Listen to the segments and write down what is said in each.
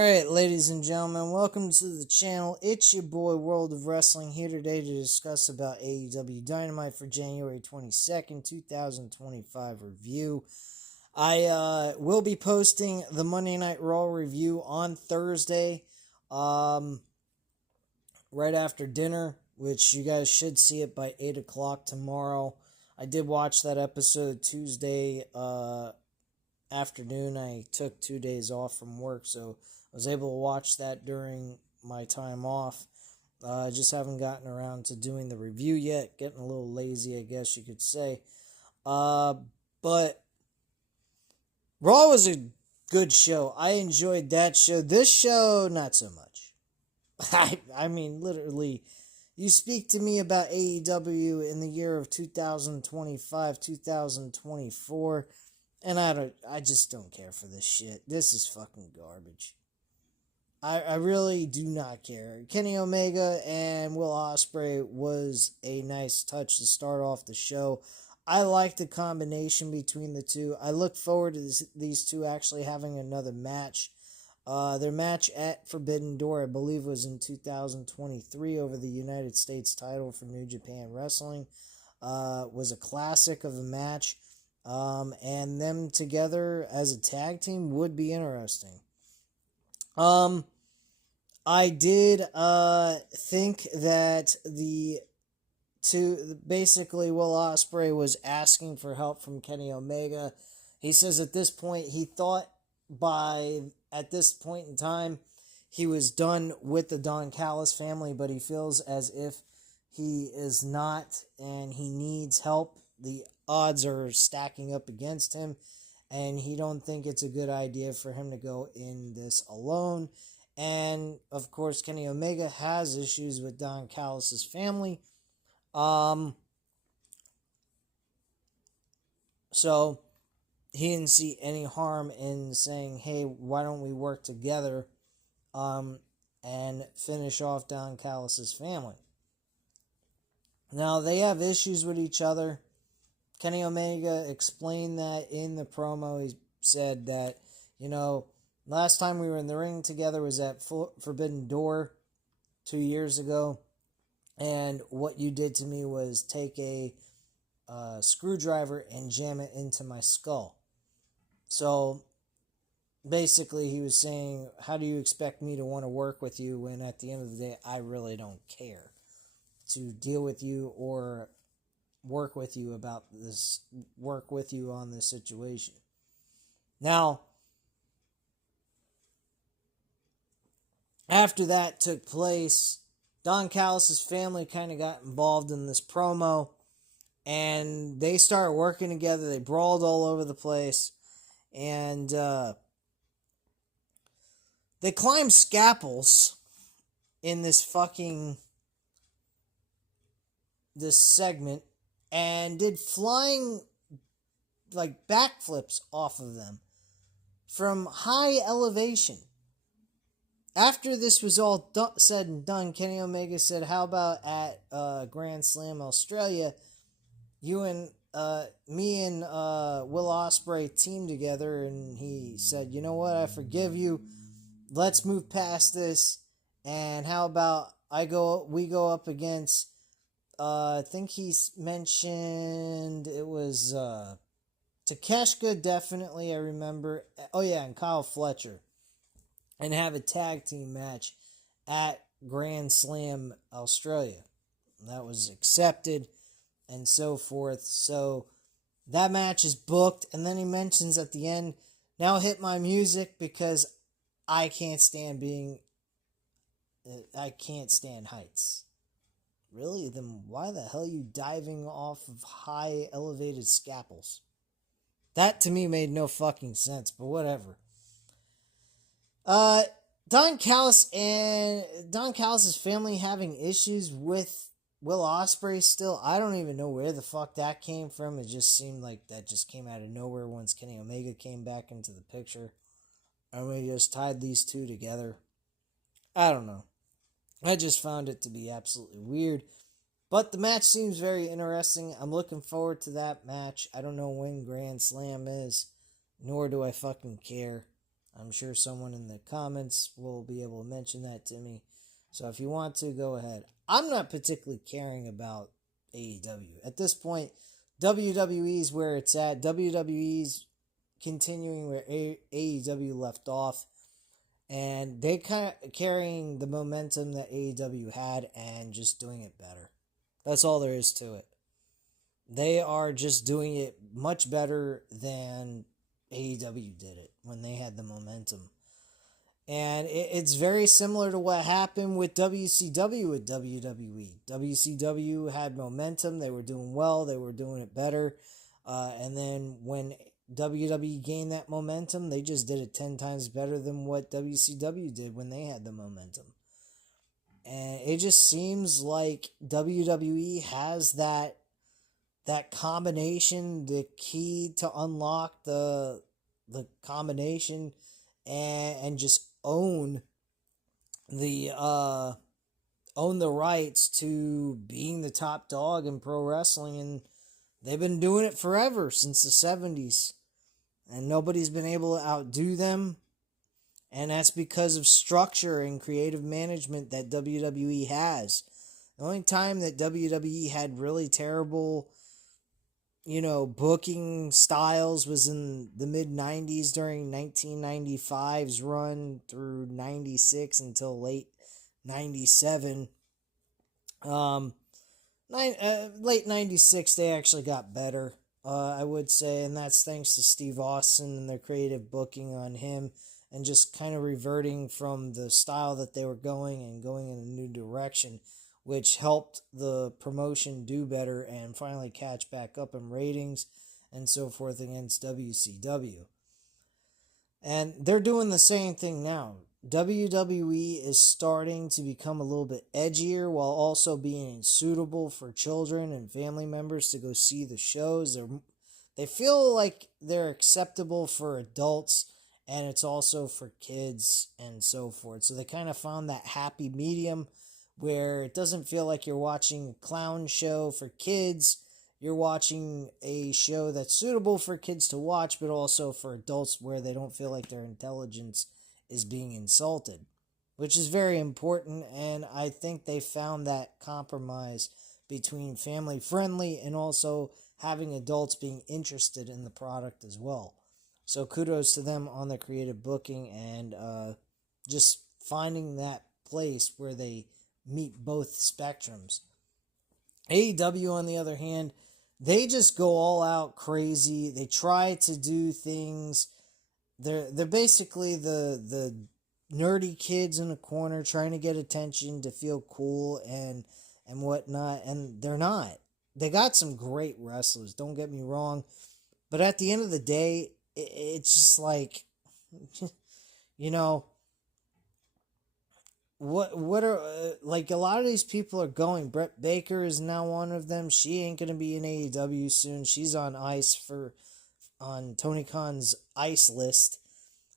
Alright, ladies and gentlemen, welcome to the channel. It's your boy, World of Wrestling, here today to discuss about AEW Dynamite for January 22nd, 2025 review. I will be posting the Monday Night Raw review on Thursday, right after dinner, which you guys should see it by 8 o'clock tomorrow. I did watch that episode Tuesday afternoon. I took 2 days off from work, so I was able to watch that during my time off. I just haven't gotten around to doing the review yet. Getting a little lazy, I guess you could say. But Raw was a good show. I enjoyed that show. This show, not so much. I mean, literally, you speak to me about AEW in the year of 2025, 2024, and I just don't care for this shit. This is fucking garbage. I really do not care. Kenny Omega and Will Ospreay was a nice touch to start off the show. I like the combination between the two. I look forward to these two actually having another match. Their match at Forbidden Door, I believe, was in 2023 over the United States title for New Japan Wrestling. Was a classic of a match. And them together as a tag team would be interesting. I did think that basically Will Ospreay was asking for help from Kenny Omega. He says at this point he thought at this point in time he was done with the Don Callis family, but he feels as if he is not and he needs help. The odds are stacking up against him, and he don't think it's a good idea for him to go in this alone. And of course, Kenny Omega has issues with Don Callis' family. So he didn't see any harm in saying, hey, why don't we work together and finish off Don Callis' family. Now, they have issues with each other. Kenny Omega explained that in the promo. He said that, last time we were in the ring together was at Forbidden Door 2 years ago. And what you did to me was take a screwdriver and jam it into my skull. So basically he was saying, how do you expect me to want to work with you when at the end of the day I really don't care to deal with you or work with you on this situation. Now, after that took place, Don Callis' family kind of got involved in this promo, and they started working together. They brawled all over the place, and they climbed scaffolds in this segment, and did flying, backflips off of them from high elevation. After this was all said and done, Kenny Omega said, how about at Grand Slam Australia, you and me and Will Ospreay team together? And he said, you know what, I forgive you. Let's move past this. And how about we go up against, I think he's mentioned it was Takeshita, definitely, I remember. Oh yeah, and Kyle Fletcher. And have a tag team match at Grand Slam Australia. That was accepted and so forth. So that match is booked. And then he mentions at the end, now hit my music because I can't stand heights. Really? Then why the hell are you diving off of high elevated scaffolds? That to me made no fucking sense, but whatever. Don Callis' family having issues with Will Ospreay still. I don't even know where the fuck that came from. It just seemed like that just came out of nowhere once Kenny Omega came back into the picture. And we just tied these two together. I don't know. I just found it to be absolutely weird. But the match seems very interesting. I'm looking forward to that match. I don't know when Grand Slam is, nor do I fucking care. I'm sure someone in the comments will be able to mention that to me. So if you want to, go ahead. I'm not particularly caring about AEW. At this point, WWE is where it's at. WWE's continuing where AEW left off. And they kind of carrying the momentum that AEW had and just doing it better. That's all there is to it. They are just doing it much better than AEW did it when they had the momentum. And it's very similar to what happened with WCW with WWE. WCW had momentum. They were doing well. They were doing it better. And then when WWE gained that momentum, they just did it 10 times better than what WCW did when they had the momentum. And it just seems like WWE has that combination, the key to unlock the combination and just own the rights to being the top dog in pro wrestling. And they've been doing it forever, since the 70s. And nobody's been able to outdo them. And that's because of structure and creative management that WWE has. The only time that WWE had really terrible, booking styles was in the mid-90s during 1995's run through 96 until late 97. Late 96, they actually got better, I would say, and that's thanks to Steve Austin and their creative booking on him, and just kind of reverting from the style that they were going and going in a new direction, which helped the promotion do better and finally catch back up in ratings and so forth against WCW. And they're doing the same thing now. WWE is starting to become a little bit edgier while also being suitable for children and family members to go see the shows. They feel like they're acceptable for adults, and it's also for kids and so forth. So they kind of found that happy medium where it doesn't feel like you're watching a clown show for kids. You're watching a show that's suitable for kids to watch, but also for adults where they don't feel like their intelligence is being insulted, which is very important. And I think they found that compromise between family friendly and also having adults being interested in the product as well. So kudos to them on the creative booking and just finding that place where they meet both spectrums. AEW, on the other hand, they just go all out crazy. They try to do things. They're basically the nerdy kids in the corner trying to get attention to feel cool and whatnot, and they're not. They got some great wrestlers, don't get me wrong, but at the end of the day, it's just like, what are like a lot of these people are going. Brett Baker is now one of them. She ain't gonna be in AEW soon. She's on ice on Tony Khan's ice list.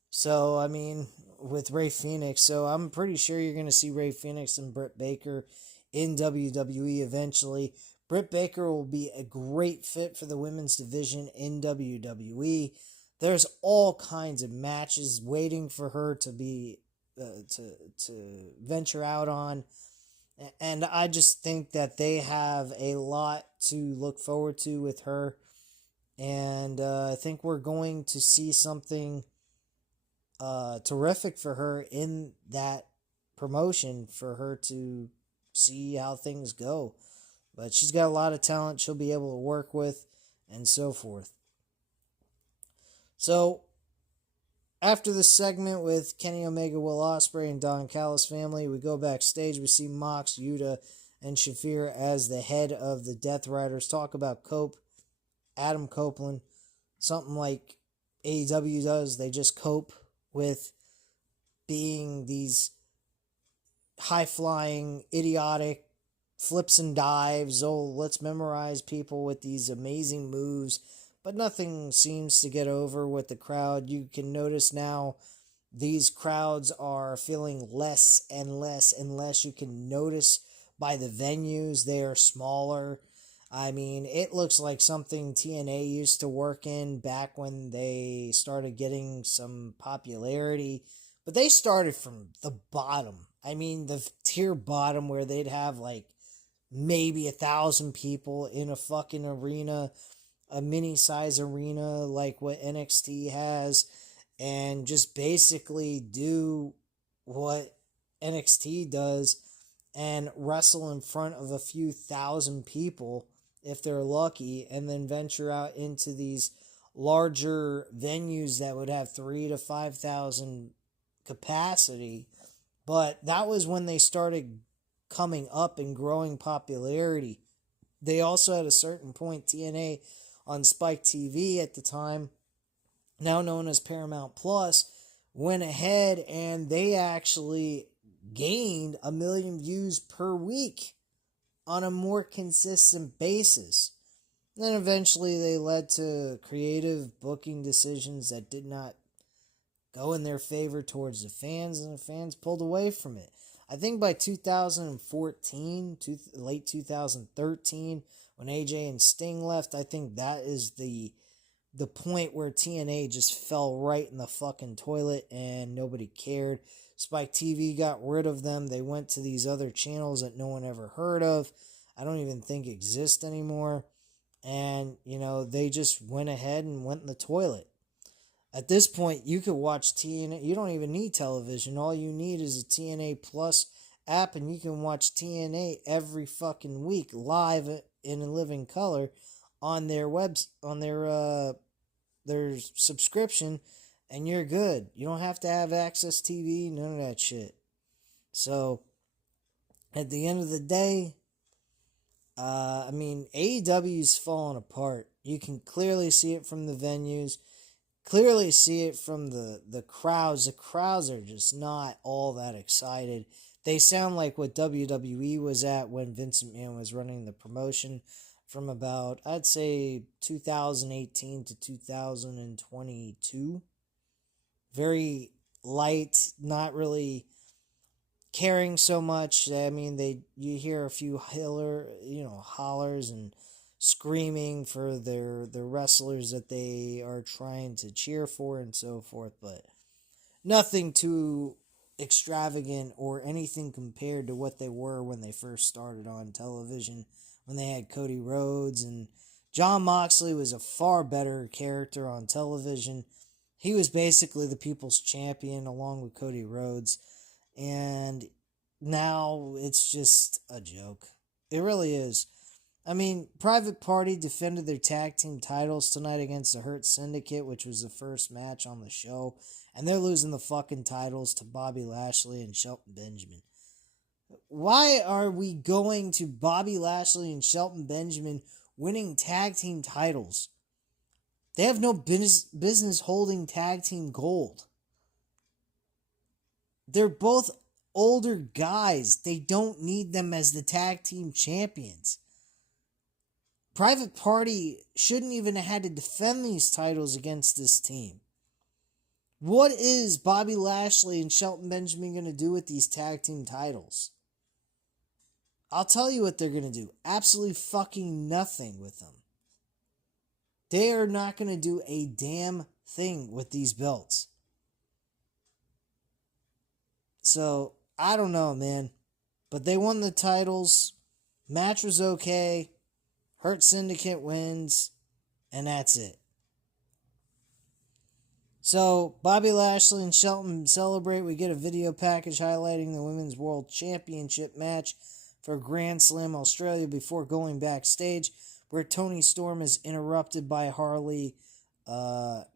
So I mean, with Ray Phoenix. So I'm pretty sure you're gonna see Ray Phoenix and Britt Baker in WWE eventually. Britt Baker will be a great fit for the women's division in WWE. There's all kinds of matches waiting for her to be to venture out on, and I just think that they have a lot to look forward to with her, and I think we're going to see something terrific for her in that promotion for her to see how things go. But she's got a lot of talent she'll be able to work with and so forth. So after this segment with Kenny Omega, Will Ospreay, and Don Callis family, we go backstage. We see Mox, Yuta, and Shafir as the head of the Death Riders talk about Adam Copeland, something like AEW does. They just cope with being these high-flying, idiotic flips and dives. Oh, let's memorize people with these amazing moves. But nothing seems to get over with the crowd. You can notice now these crowds are feeling less and less and less. You can notice by the venues, they are smaller. I mean, it looks like something TNA used to work in back when they started getting some popularity. But they started from the bottom. I mean, the tier bottom where they'd have like maybe 1,000 people in a fucking arena, a mini size arena like what NXT has, and just basically do what NXT does and wrestle in front of a few thousand people if they're lucky, and then venture out into these larger venues that would have 3 to 5,000 capacity. But that was when they started coming up and growing popularity. They also, at a certain point, TNA on Spike TV at the time, now known as Paramount Plus, went ahead and they actually gained 1 million views per week on a more consistent basis. And then eventually they led to creative booking decisions that did not go in their favor towards the fans, and the fans pulled away from it. I think by 2014, late 2013, when AJ and Sting left, I think that is the point where TNA just fell right in the fucking toilet and nobody cared. Spike TV got rid of them. They went to these other channels that no one ever heard of. I don't even think exist anymore. And, they just went ahead and went in the toilet. At this point, you could watch TNA. You don't even need television. All you need is a TNA Plus app, and you can watch TNA every fucking week live in a living color on their their subscription, and you're good. You don't have to have Access TV, none of that shit. So, at the end of the day, AEW's falling apart. You can clearly see it from the venues, clearly see it from the crowds. The crowds are just not all that excited. They sound like what WWE was at when Vince McMahon was running the promotion from about, I'd say, 2018 to 2022. Very light, not really caring so much. I mean, you hear a few hollers and screaming for their wrestlers that they are trying to cheer for and so forth, but nothing too extravagant or anything compared to what they were when they first started on television, when they had Cody Rhodes. And Jon Moxley was a far better character on television. He was basically the people's champion along with Cody Rhodes. And now it's just a joke. It really is. I mean, Private Party defended their tag team titles tonight against the Hurt Syndicate, which was the first match on the show. And they're losing the fucking titles to Bobby Lashley and Shelton Benjamin. Why are we going to Bobby Lashley and Shelton Benjamin winning tag team titles? They have no business holding tag team gold. They're both older guys. They don't need them as the tag team champions. Private Party shouldn't even have had to defend these titles against this team. What is Bobby Lashley and Shelton Benjamin going to do with these tag team titles? I'll tell you what they're going to do. Absolutely fucking nothing with them. They are not going to do a damn thing with these belts. So, I don't know, man. But they won the titles. Match was okay. Hurt Syndicate wins. And that's it. So, Bobby Lashley and Shelton celebrate. We get a video package highlighting the Women's World Championship match for Grand Slam Australia before going backstage, where Toni Storm is interrupted by Harley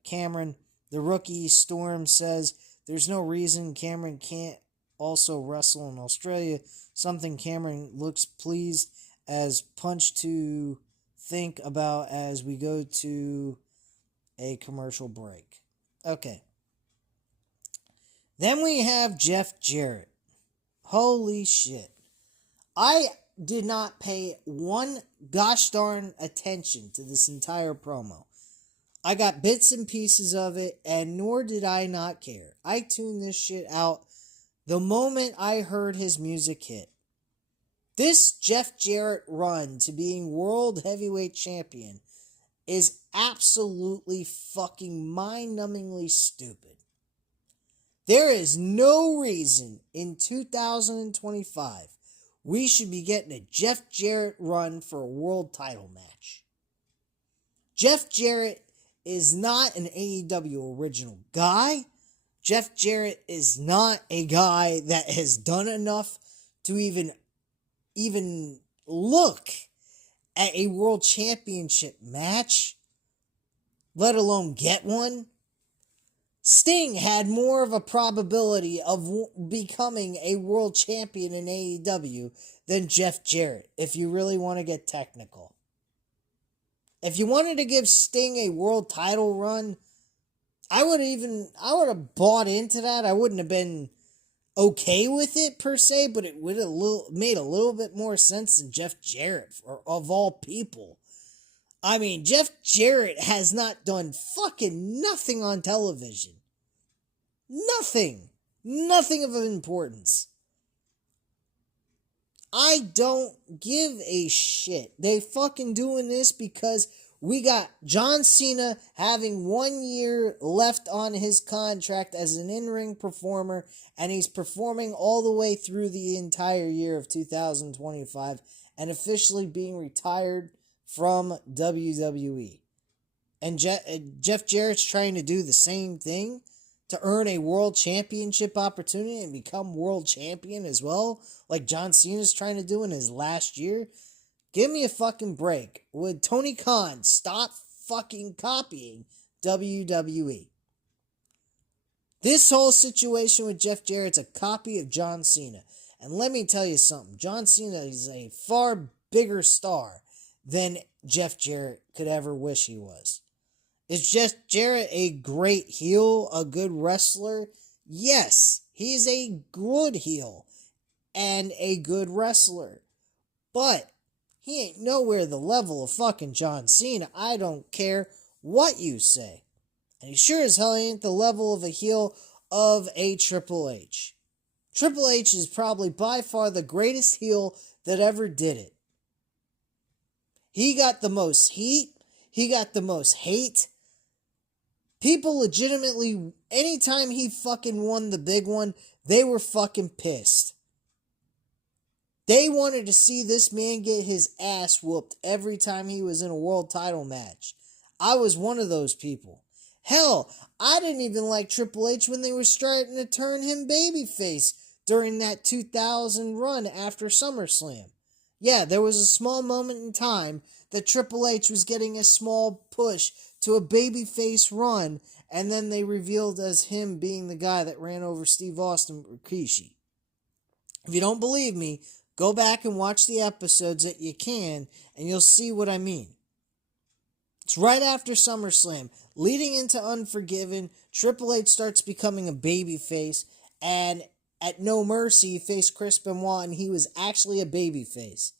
Cameron. The rookie Storm says there's no reason Cameron can't also wrestle in Australia, something Cameron looks pleased as punch to think about as we go to a commercial break. Okay. Then we have Jeff Jarrett. Holy shit. I did not pay one gosh darn attention to this entire promo. I got bits and pieces of it, and nor did I not care. I tuned this shit out the moment I heard his music hit. This Jeff Jarrett run to being World Heavyweight Champion is absolutely fucking mind-numbingly stupid. There is no reason in 2025 we should be getting a Jeff Jarrett run for a world title match. Jeff Jarrett is not an AEW original guy. Jeff Jarrett is not a guy that has done enough to even look at a world championship match, let alone get one. Sting had more of a probability of becoming a world champion in AEW than Jeff Jarrett, if you really want to get technical. If you wanted to give Sting a world title run, I would have bought into that. I wouldn't have been okay with it per se, but it would have made a little bit more sense than Jeff Jarrett, of all people. I mean, Jeff Jarrett has not done fucking nothing on television. Nothing. Nothing of importance. I don't give a shit. They fucking doing this because we got John Cena having 1 year left on his contract as an in-ring performer, and he's performing all the way through the entire year of 2025 and officially being retired from WWE. And Jeff Jarrett's trying to do the same thing to earn a world championship opportunity and become world champion as well, like John Cena's trying to do in his last year. Give me a fucking break. Would Tony Khan stop fucking copying WWE? This whole situation with Jeff Jarrett's a copy of John Cena. And let me tell you something. John Cena is a far bigger star than Jeff Jarrett could ever wish he was. Is Jeff Jarrett a great heel, a good wrestler? Yes, he's a good heel and a good wrestler. But he ain't nowhere the level of fucking John Cena. I don't care what you say. And he sure as hell ain't the level of a heel of a Triple H. Triple H is probably by far the greatest heel that ever did it. He got the most heat. He got the most hate. People legitimately, anytime he fucking won the big one, they were fucking pissed. They wanted to see this man get his ass whooped every time he was in a world title match. I was one of those people. Hell, I didn't even like Triple H when they were starting to turn him babyface during that 2000 run after SummerSlam. Yeah, there was a small moment in time that Triple H was getting a small push to a babyface run, and then they revealed as him being the guy that ran over Steve Austin Rikishi. If you don't believe me, go back and watch the episodes that you can, and you'll see what I mean. It's right after SummerSlam, leading into Unforgiven. Triple H starts becoming a babyface, and at No Mercy, he faced Chris Benoit, and he was actually a babyface.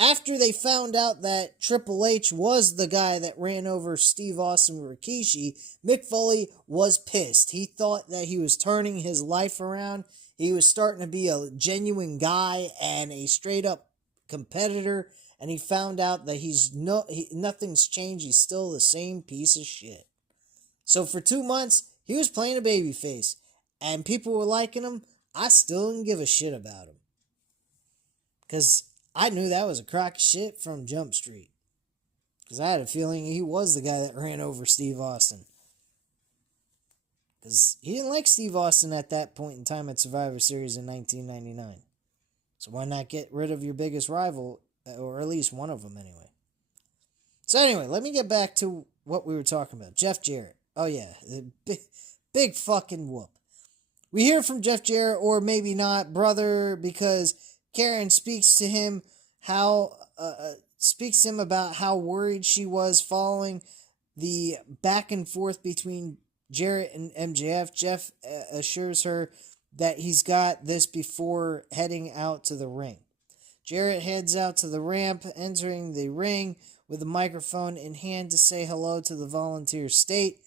After they found out that Triple H was the guy that ran over Steve Austin Rikishi, Mick Foley was pissed. He thought that he was turning his life around. He was starting to be a genuine guy and a straight-up competitor, and he found out that nothing's changed. He's still the same piece of shit. So for 2 months, he was playing a babyface, and people were liking him. I still didn't give a shit about him, because I knew that was a crock of shit from Jump Street. Because I had a feeling he was the guy that ran over Steve Austin. Because he didn't like Steve Austin at that point in time at Survivor Series in 1999. So why not get rid of your biggest rival, or at least one of them anyway. So anyway, let me get back to what we were talking about. Jeff Jarrett. Oh yeah, the big fucking whoop. We hear from Jeff Jarrett, or maybe not, brother, because Karen speaks to him about how worried she was following the back and forth between Jarrett and MJF. Jeff assures her that he's got this before heading out to the ring. Jarrett heads out to the ramp, entering the ring with a microphone in hand to say hello to the volunteer state.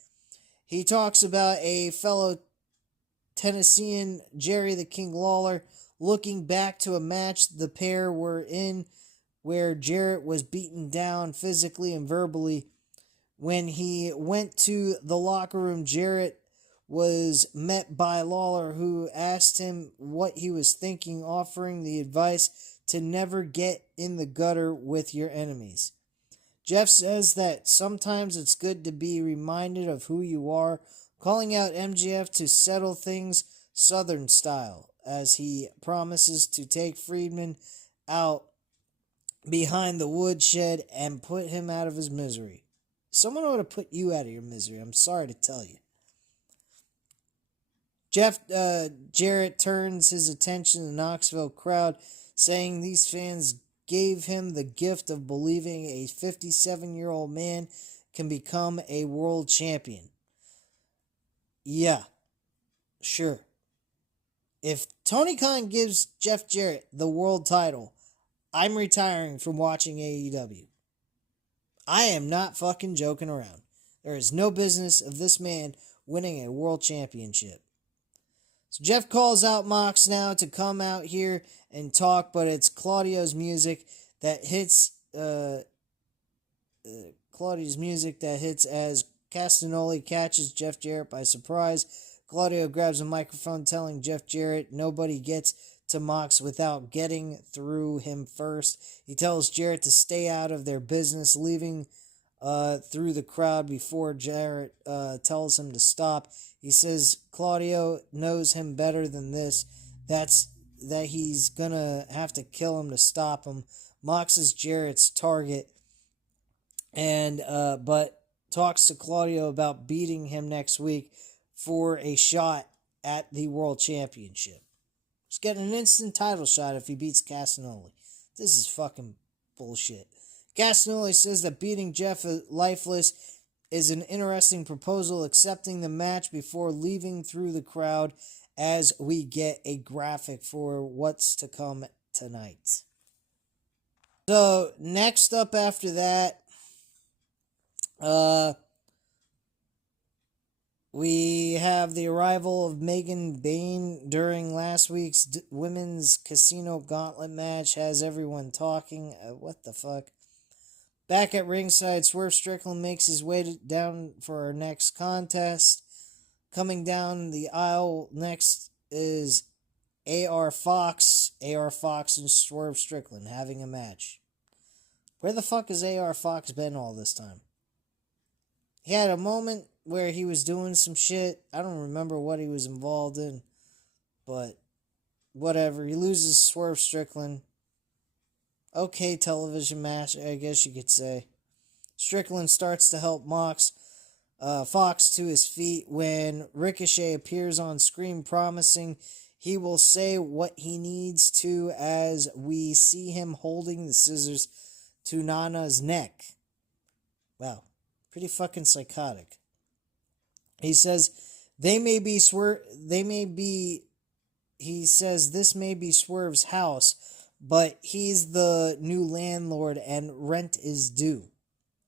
He talks about a fellow Tennessean, Jerry the King Lawler, looking back to a match the pair were in where Jarrett was beaten down physically and verbally. When he went to the locker room, Jarrett was met by Lawler, who asked him what he was thinking, offering the advice to never get in the gutter with your enemies. Jeff says that sometimes it's good to be reminded of who you are, calling out MJF to settle things Southern style, as he promises to take Friedman out behind the woodshed and put him out of his misery. Someone ought to put you out of your misery, I'm sorry to tell you. Jarrett turns his attention to the Knoxville crowd, saying these fans gave him the gift of believing a 57-year-old man can become a world champion. Yeah, sure. If Tony Khan gives Jeff Jarrett the world title, I'm retiring from watching AEW. I am not fucking joking around. There is no business of this man winning a world championship. So Jeff calls out Mox now to come out here and talk, but it's Claudio's music that hits. Claudio's music that hits as Castagnoli catches Jeff Jarrett by surprise. Claudio grabs a microphone, telling Jeff Jarrett nobody gets to Mox without getting through him first. He tells Jarrett to stay out of their business, leaving through the crowd before Jarrett tells him to stop. He says Claudio knows him better than this. That he's gonna have to kill him to stop him. Mox is Jarrett's target, and but talks to Claudio about beating him next week for a shot at the World Championship. He's getting an instant title shot if he beats Castagnoli. This is fucking bullshit. Castagnoli says that beating Jeff lifeless is an interesting proposal, accepting the match before leaving through the crowd as we get a graphic for what's to come tonight. So, next up after that, we have the arrival of Megan Bayne during last week's women's casino gauntlet match. Has everyone talking. What the fuck? Back at ringside, Swerve Strickland makes his way down for our next contest. Coming down the aisle next is AR Fox. AR Fox and Swerve Strickland having a match. Where the fuck has AR Fox been all this time? He had a moment where he was doing some shit. I don't remember what he was involved in, but whatever. He loses Swerve Strickland. Okay television match, I guess you could say. Strickland starts to help Fox to his feet when Ricochet appears on screen, promising he will say what he needs to as we see him holding the scissors to Nana's neck. Wow, pretty fucking psychotic. He says this may be Swerve's house, but he's the new landlord and rent is due.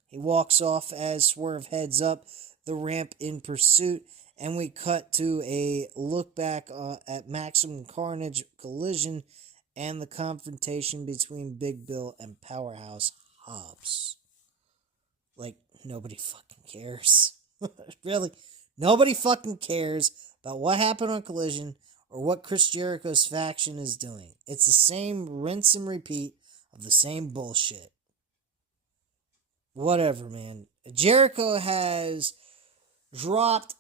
He walks off as Swerve heads up the ramp in pursuit, and we cut to a look back at Maximum Carnage Collision and the confrontation between Big Bill and Powerhouse Hobbs. Like, nobody fucking cares. Really, nobody fucking cares about what happened on Collision or what Chris Jericho's faction is doing. It's the same rinse and repeat of the same bullshit. Whatever, man. Jericho has dropped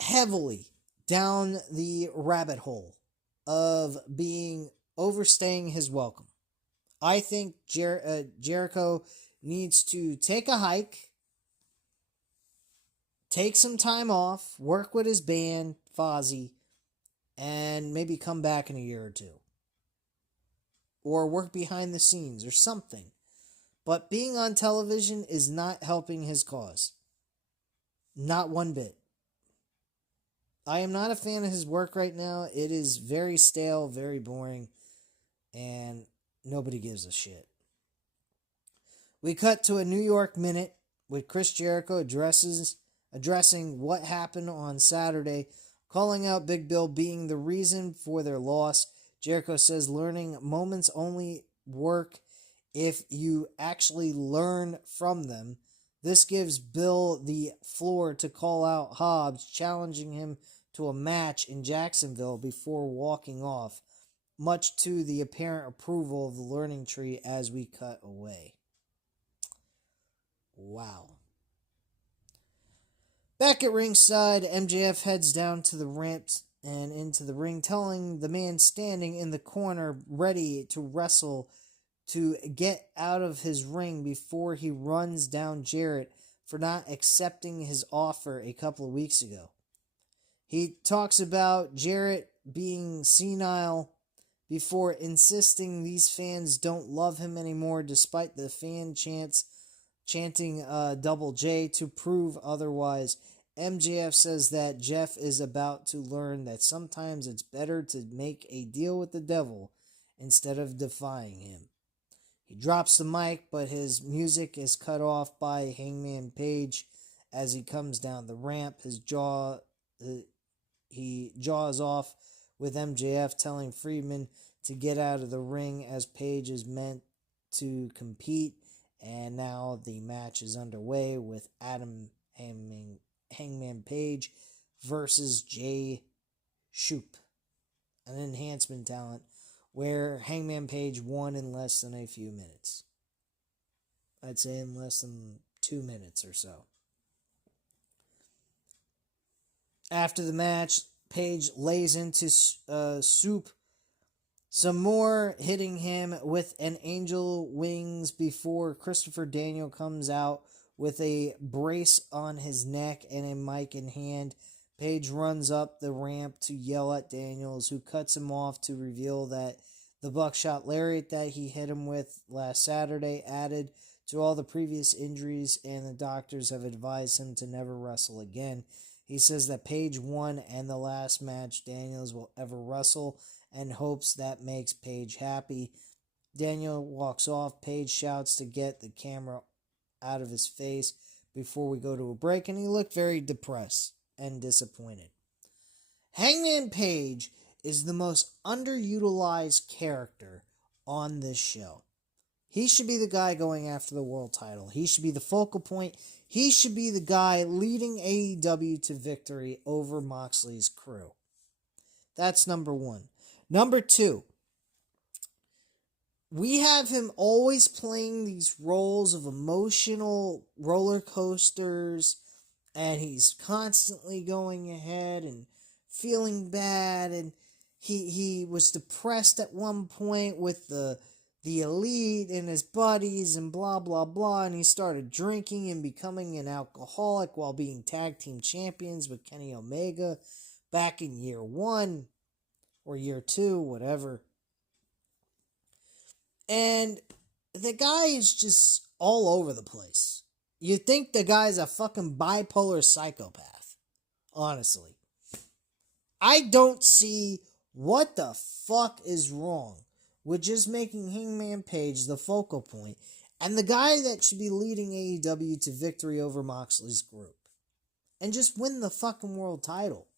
heavily down the rabbit hole of being overstaying his welcome. I think Jericho needs to take a hike, take some time off, work with his band, Fozzy, and maybe come back in a year or two. Or work behind the scenes or something. But being on television is not helping his cause. Not one bit. I am not a fan of his work right now. It is very stale, very boring, and nobody gives a shit. We cut to a New York Minute with Chris Jericho addressing what happened on Saturday, calling out Big Bill being the reason for their loss. Jericho says learning moments only work if you actually learn from them. This gives Bill the floor to call out Hobbs, challenging him to a match in Jacksonville before walking off, much to the apparent approval of the learning tree as we cut away. Wow. Back at ringside, MJF heads down to the ramp and into the ring, telling the man standing in the corner ready to wrestle to get out of his ring before he runs down Jarrett for not accepting his offer a couple of weeks ago. He talks about Jarrett being senile before insisting these fans don't love him anymore despite the fan chanting Double J to prove otherwise. MJF says that Jeff is about to learn that sometimes it's better to make a deal with the devil instead of defying him. He drops the mic, but his music is cut off by Hangman Page as he comes down the ramp. He jaws off with MJF, telling Friedman to get out of the ring as Page is meant to compete. And now the match is underway with Hangman Page versus Jay Shoop, an enhancement talent, where Hangman Page won in less than a few minutes. I'd say in less than 2 minutes or so. After the match, Page lays into Soup some more, hitting him with an angel wings before Christopher Daniel comes out with a brace on his neck and a mic in hand. Page runs up the ramp to yell at Daniels, who cuts him off to reveal that the buckshot lariat that he hit him with last Saturday added to all the previous injuries, and the doctors have advised him to never wrestle again. He says that Page won and the last match Daniels will ever wrestle, and hopes that makes Page happy. Daniel walks off. Page shouts to get the camera out of his face before we go to a break, and he looked very depressed and disappointed. Hangman Page is the most underutilized character on this show. He should be the guy going after the world title. He should be the focal point. He should be the guy leading AEW to victory over Moxley's crew. That's number one. Number two, we have him always playing these roles of emotional roller coasters, and he's constantly going ahead and feeling bad, and he was depressed at one point with the Elite and his buddies and blah, blah, blah, and he started drinking and becoming an alcoholic while being tag team champions with Kenny Omega back in year 1 or year 2, whatever. And the guy is just all over the place. You think the guy's a fucking bipolar psychopath, honestly. I don't see what the fuck is wrong with just making Hangman Page the focal point and the guy that should be leading AEW to victory over Moxley's group. And just win the fucking world title.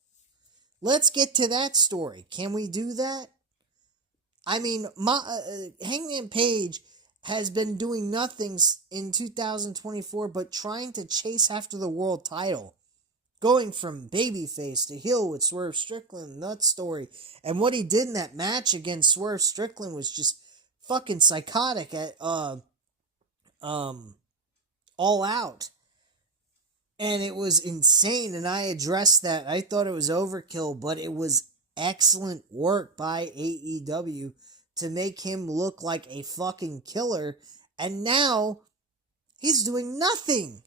Let's get to that story. Can we do that? I mean, Hangman Page has been doing nothing in 2024 but trying to chase after the world title. Going from babyface to heel with Swerve Strickland, that story. And what he did in that match against Swerve Strickland was just fucking psychotic at All Out. And it was insane, and I addressed that. I thought it was overkill, but it was excellent work by AEW to make him look like a fucking killer. And now he's doing nothing.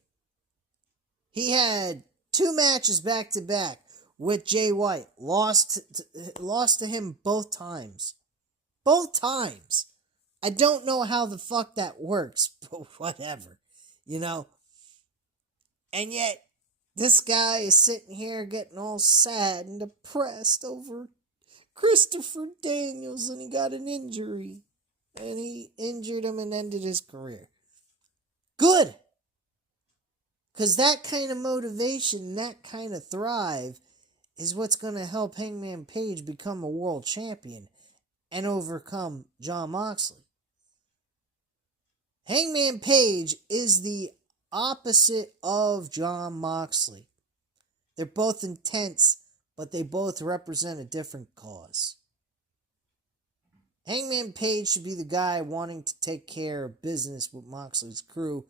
He had 2 matches back to back with Jay White. Lost to him both times. Both times. I don't know how the fuck that works, but whatever. You know? And yet, this guy is sitting here getting all sad and depressed over Christopher Daniels, and he got an injury. And he injured him and ended his career. Good! Because that kind of motivation, that kind of thrive, is what's going to help Hangman Page become a world champion. and overcome Jon Moxley. Hangman Page is the opposite of Jon Moxley. They're both intense, but they both represent a different cause. Hangman Page should be the guy wanting to take care of business with Moxley's crew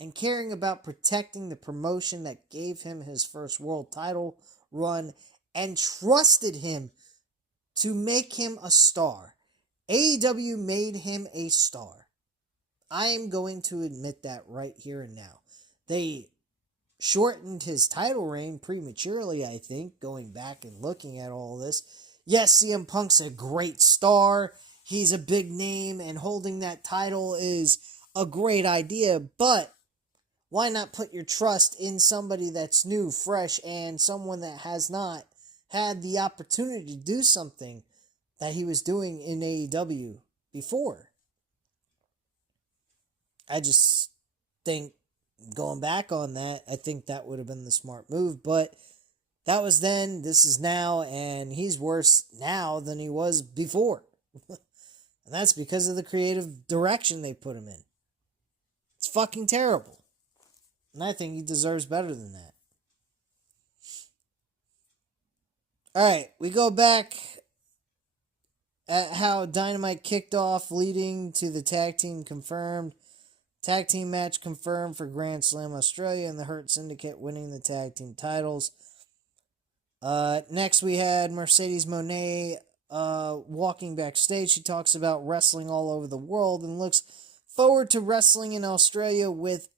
and caring about protecting the promotion that gave him his first world title run and trusted him to make him a star. AEW made him a star. I am going to admit that right here and now. They shortened his title reign prematurely, I think, going back and looking at all this. Yes, CM Punk's a great star. He's a big name, and holding that title is a great idea, but why not put your trust in somebody that's new, fresh, and someone that has not had the opportunity to do something that he was doing in AEW before? I just think, going back on that, I think that would have been the smart move, but that was then, this is now, and he's worse now than he was before. And that's because of the creative direction they put him in. It's fucking terrible. And I think he deserves better than that. Alright, we go back at how Dynamite kicked off, leading to the tag team confirmed. Tag team match confirmed for Grand Slam Australia and the Hurt Syndicate winning the tag team titles. Next we had Mercedes Moné walking backstage. She talks about wrestling all over the world and looks forward to wrestling in Australia with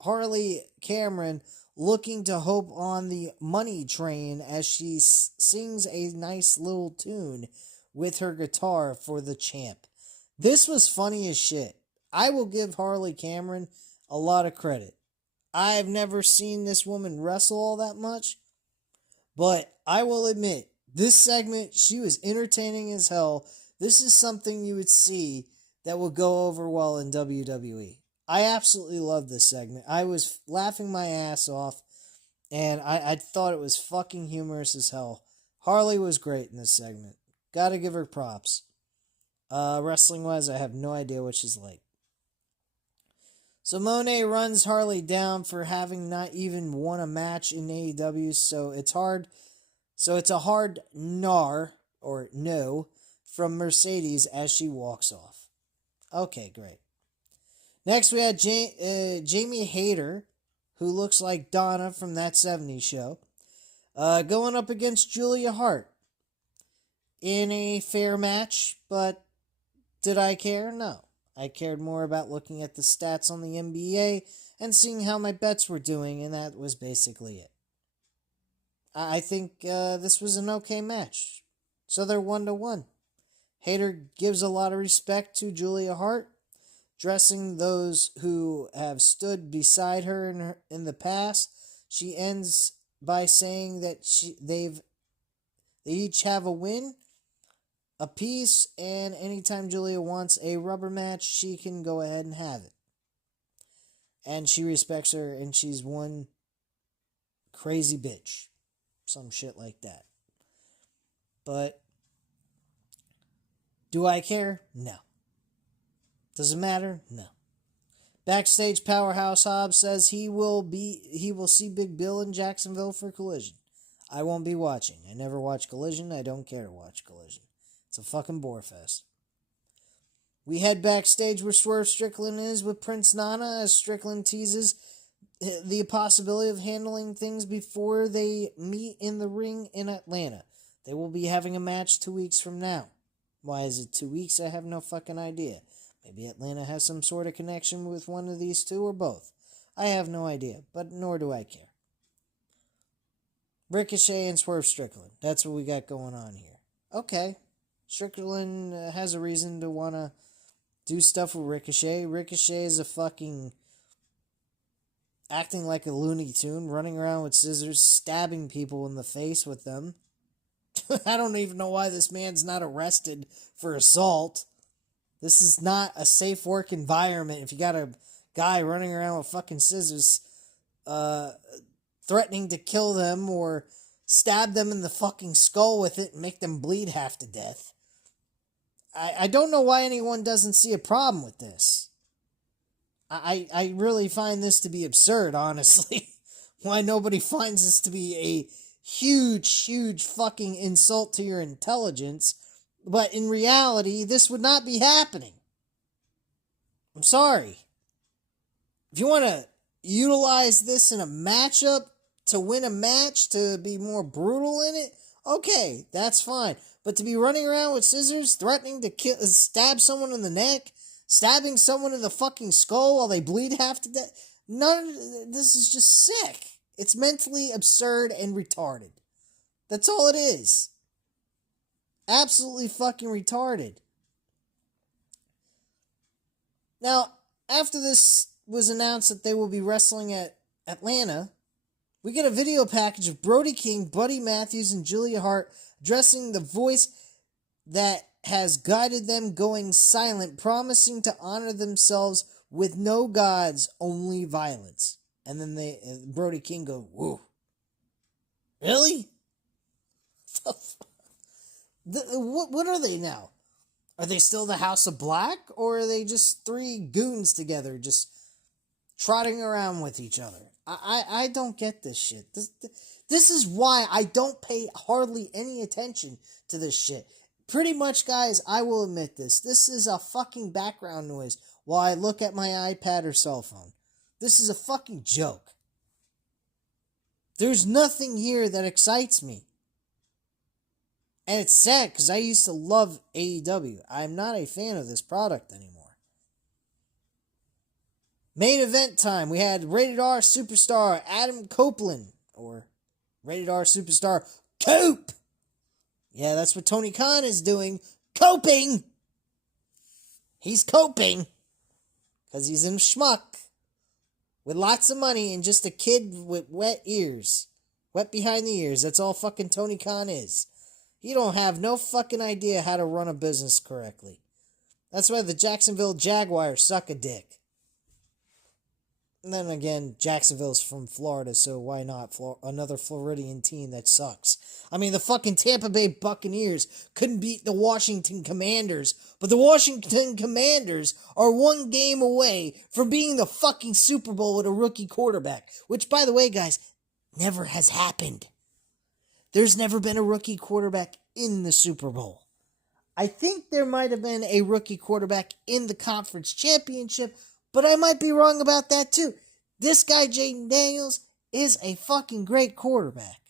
Harley Cameron looking to hope on the money train as she sings a nice little tune with her guitar for the champ. This was funny as shit. I will give Harley Cameron a lot of credit. I've never seen this woman wrestle all that much, but I will admit, this segment, she was entertaining as hell. This is something you would see that would go over well in WWE. I absolutely love this segment. I was laughing my ass off, and I thought it was fucking humorous as hell. Harley was great in this segment. Gotta give her props. Wrestling-wise, I have no idea what she's like. So Moné runs Harley down for having not even won a match in AEW, so it's a hard no from Mercedes as she walks off. Okay, great. Next we had Jamie Hayter, who looks like Donna from That 70s Show, going up against Julia Hart in a fair match, but did I care? No. I cared more about looking at the stats on the NBA and seeing how my bets were doing, and that was basically it. I think this was an okay match. So they're 1-1. Hayter gives a lot of respect to Julia Hart, dressing those who have stood beside her in the past. She ends by saying that they each have a win, a piece, and anytime Julia wants a rubber match, she can go ahead and have it. And she respects her, and she's one crazy bitch. Some shit like that. But do I care? No. Does it matter? No. Backstage, Powerhouse Hobbs says he will see Big Bill in Jacksonville for Collision. I won't be watching. I never watch Collision. I don't care to watch Collision. It's a fucking bore fest. We head backstage where Swerve Strickland is with Prince Nana as Strickland teases the possibility of handling things before they meet in the ring in Atlanta. They will be having a match 2 weeks from now. Why is it 2 weeks? I have no fucking idea. Maybe Atlanta has some sort of connection with one of these two or both. I have no idea, but nor do I care. Ricochet and Swerve Strickland. That's what we got going on here. Okay. Strickland has a reason to want to do stuff with Ricochet. Ricochet is a fucking acting like a Looney Tune, running around with scissors, stabbing people in the face with them. I don't even know why this man's not arrested for assault. This is not a safe work environment if you got a guy running around with fucking scissors threatening to kill them or stab them in the fucking skull with it and make them bleed half to death. I don't know why anyone doesn't see a problem with this. I really find this to be absurd, honestly. Why nobody finds this to be a huge fucking insult to your intelligence. But in reality, this would not be happening. I'm sorry. If you want to utilize this in a matchup to win a match, to be more brutal in it, okay, that's fine. But to be running around with scissors, threatening to stab someone in the neck, stabbing someone in the fucking skull while they bleed half to death, this is just sick. It's mentally absurd and retarded. That's all it is. Absolutely fucking retarded. Now, after this was announced that they will be wrestling at Atlanta, we get a video package of Brody King, Buddy Matthews, and Julia Hart addressing the voice that has guided them going silent, promising to honor themselves with no gods, only violence. And then Brody King go, whoa. Really? What are they now? Are they still the House of Black? Or are they just three goons together just trotting around with each other? I don't get this shit. This is why I don't pay hardly any attention to this shit. Pretty much, guys, I will admit this. This is a fucking background noise while I look at my iPad or cell phone. This is a fucking joke. There's nothing here that excites me. And it's sad because I used to love AEW. I'm not a fan of this product anymore. Main event time. We had Rated R Superstar Adam Copeland. Or Rated R Superstar Cope. Yeah, that's what Tony Khan is doing. Coping. He's coping. Because he's in schmuck. With lots of money and just a kid with wet ears. Wet behind the ears. That's all fucking Tony Khan is. He don't have no fucking idea how to run a business correctly. That's why the Jacksonville Jaguars suck a dick. And then again, Jacksonville's from Florida, so why not another Floridian team that sucks? I mean, the fucking Tampa Bay Buccaneers couldn't beat the Washington Commanders, but the Washington Commanders are one game away from being the fucking Super Bowl with a rookie quarterback. Which, by the way, guys, never has happened. There's never been a rookie quarterback in the Super Bowl. I think there might have been a rookie quarterback in the conference championship, but I might be wrong about that too. This guy, Jaden Daniels, is a fucking great quarterback.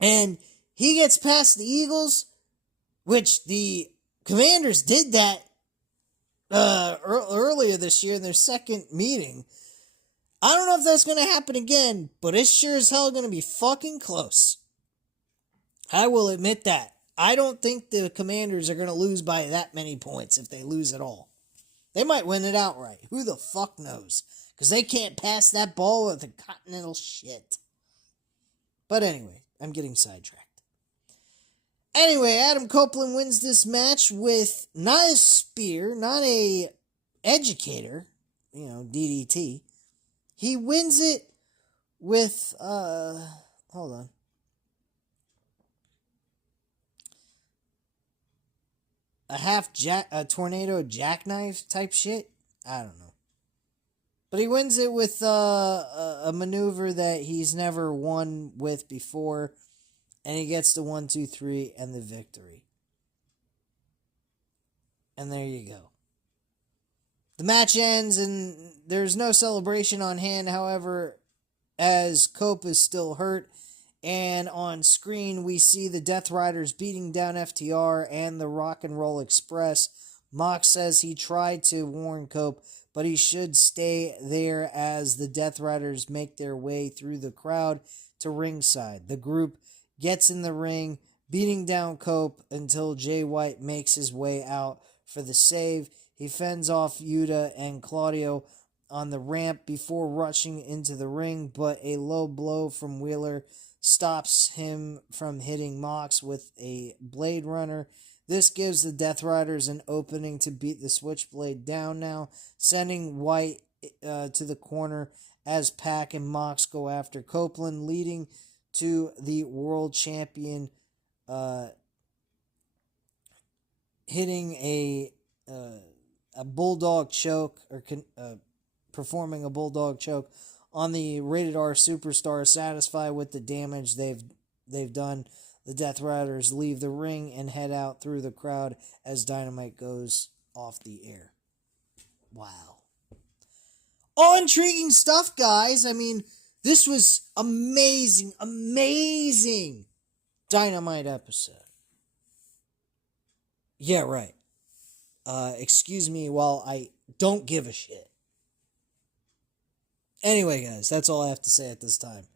And he gets past the Eagles, which the Commanders did that earlier this year in their second meeting. I don't know if that's going to happen again, but it's sure as hell going to be fucking close. I will admit that. I don't think the Commanders are going to lose by that many points if they lose at all. They might win it outright. Who the fuck knows? Because they can't pass that ball with the continental shit. But anyway, I'm getting sidetracked. Anyway, Adam Copeland wins this match with not a spear, not a educator, DDT. He wins it with, hold on. A tornado jackknife type shit? I don't know. But he wins it with a maneuver that he's never won with before. And he gets the 1, 2, 3 and the victory. And there you go. The match ends and there's no celebration on hand, however, as Cope is still hurt. And on screen we see the Death Riders beating down FTR and the Rock and Roll Express. Mox says he tried to warn Cope, but he should stay there as the Death Riders make their way through the crowd to ringside. The group gets in the ring, beating down Cope until Jay White makes his way out for the save. He fends off Yuta and Claudio on the ramp before rushing into the ring, but a low blow from Wheeler stops him from hitting Mox with a Blade Runner. This gives the Death Riders an opening to beat the Switchblade down now, sending White to the corner as Pac and Mox go after Copeland, leading to the world champion hitting a bulldog choke, or performing a bulldog choke on the Rated R Superstar. Satisfied with the damage they've done, the Death Riders leave the ring and head out through the crowd as Dynamite goes off the air. Wow. All intriguing stuff, guys. I mean, this was amazing Dynamite episode. Yeah, right. Excuse me while I don't give a shit. Anyway, guys, that's all I have to say at this time.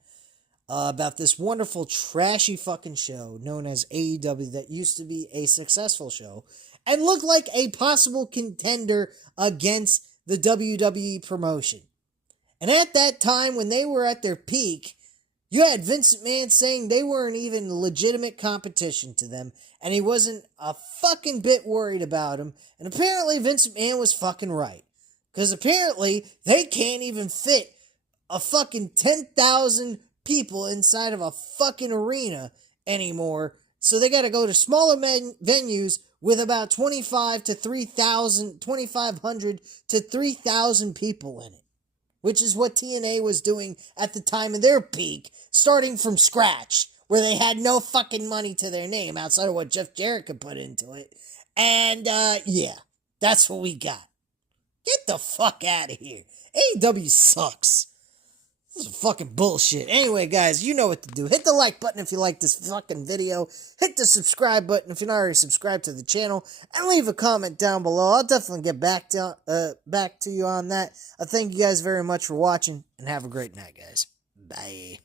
About this wonderful, trashy fucking show known as AEW that used to be a successful show and looked like a possible contender against the WWE promotion. And at that time, when they were at their peak, you had Vince McMahon saying they weren't even legitimate competition to them, and he wasn't a fucking bit worried about them. And apparently Vince McMahon was fucking right. Because apparently they can't even fit a fucking 10,000 people inside of a fucking arena anymore. So they got to go to smaller venues with about 2,500 to 3,000 people in it. Which is what TNA was doing at the time of their peak, starting from scratch, where they had no fucking money to their name outside of what Jeff Jarrett could put into it. And, yeah, that's what we got. Get the fuck out of here. AEW sucks. This is fucking bullshit. Anyway, guys, you know what to do. Hit the like button if you like this fucking video. Hit the subscribe button if you're not already subscribed to the channel. And leave a comment down below. I'll definitely get back to you on that. I thank you guys very much for watching. And have a great night, guys. Bye.